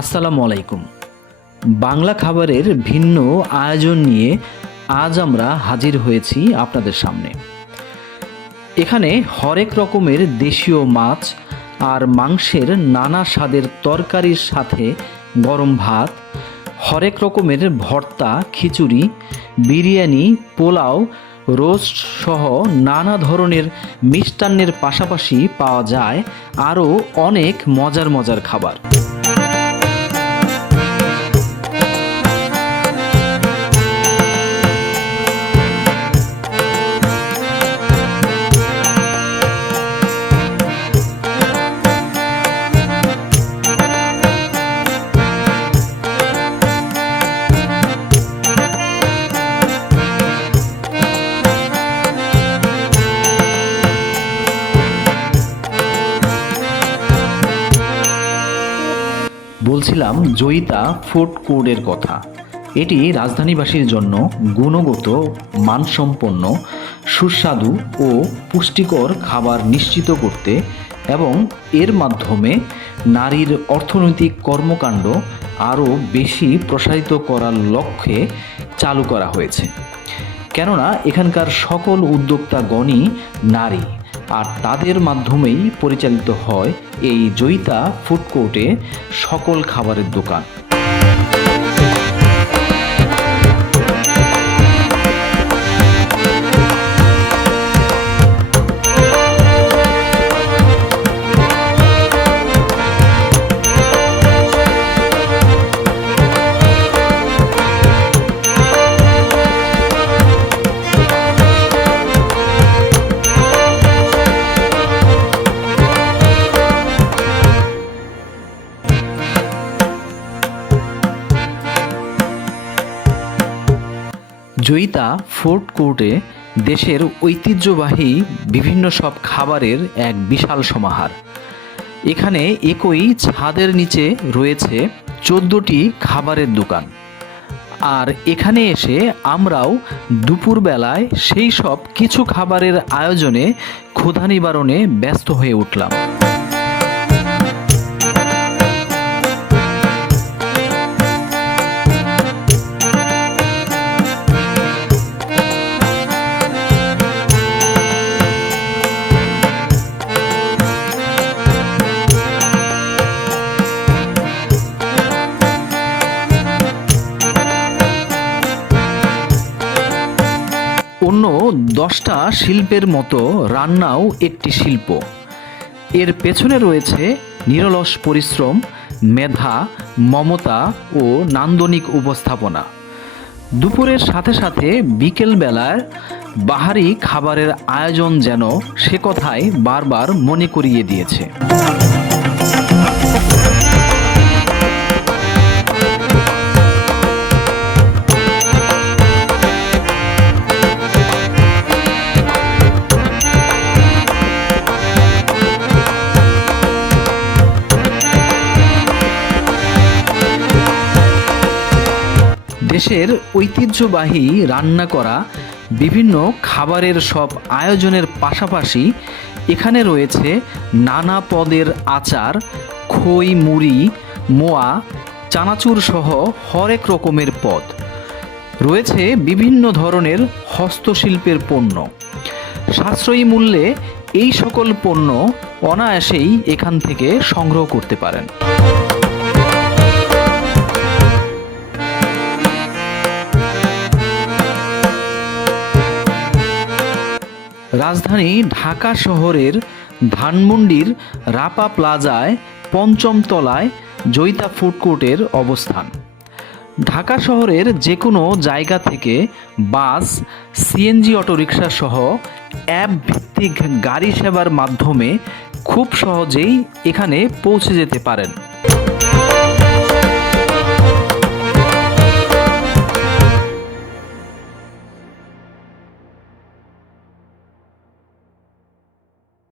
আসসালামু আলাইকুম। বাংলা খাবারের ভিন্ন আয়োজন নিয়ে আজ আমরা হাজির হয়েছি আপনাদের সামনে। এখানে হরেক রকমের দেশীয় মাছ আর মাংসের নানা স্বাদের তরকারির সাথে গরম ভাত, হরেক রকমের ভর্তা, খিচুড়ি, বিরিয়ানি, পোলাও, রোস্ট সহ নানা ধরনের মিষ্টান্নের পাশাপাশি পাওয়া যায় আরও অনেক মজার মজার খাবার। বলছিলাম জয়িতা ফুড কোর্টের কথা। এটি রাজধানীবাসীর জন্য গুণগত, মানসম্পন্ন, সুস্বাদু ও পুষ্টিকর খাবার নিশ্চিত করতে এবং এর মাধ্যমে নারীর অর্থনৈতিক কর্মকাণ্ড আরও বেশি প্রসারিত করার লক্ষ্যে চালু করা হয়েছে। কেননা এখানকার সকল উদ্যোক্তাগণই নারী, আর তাদের মাধ্যমেই পরিচালিত হয় এই জয়িতা ফুড কোর্টে সকল খাবারের দোকান। জয়িতা ফুড কোর্টে দেশের ঐতিহ্যবাহী বিভিন্ন সব খাবারের এক বিশাল সমাহার। এখানে একই ছাদের নিচে রয়েছে 14টি খাবারের দোকান, আর এখানে এসে আমরাও দুপুরবেলায় সেই সব কিছু খাবারের আয়োজনে ক্ষুধা নিবারণে ব্যস্ত হয়ে উঠলাম। অন্য 10টা শিল্পের মতো রান্নাও একটি শিল্প। এর পেছনে রয়েছে নিরলস পরিশ্রম, মেধা, মমতা ও নান্দনিক উপস্থাপনা। দুপুরের সাথে সাথে বিকেলবেলার বাহারি খাবারের আয়োজন যেন সে কথাই বারবার মনে করিয়ে দিয়েছে। দেশের ঐতিহ্যবাহী রান্না করা বিভিন্ন খাবারের সব আয়োজনের পাশাপাশি এখানে রয়েছে নানা পদের আচার, খই, মুড়ি, মোয়া, চানাচুর সহ হরেক রকমের পদ। রয়েছে বিভিন্ন ধরনের হস্তশিল্পের পণ্য। সাশ্রয়ী মূল্যে এই সকল পণ্য অনায়াসেই এখান থেকে সংগ্রহ করতে পারেন। রাজধানী ঢাকা শহরের ধানমন্ডির রাপা প্লাজায় 5ম তলায় জয়িতা ফুড কোর্টের অবস্থান। ঢাকা শহরের যে কোনো জায়গা থেকে বাস, সিএনজি অটোরিকশা সহ অ্যাপ ভিত্তিক গাড়ি সেবার মাধ্যমে খুব সহজেই এখানে পৌঁছে যেতে পারেন।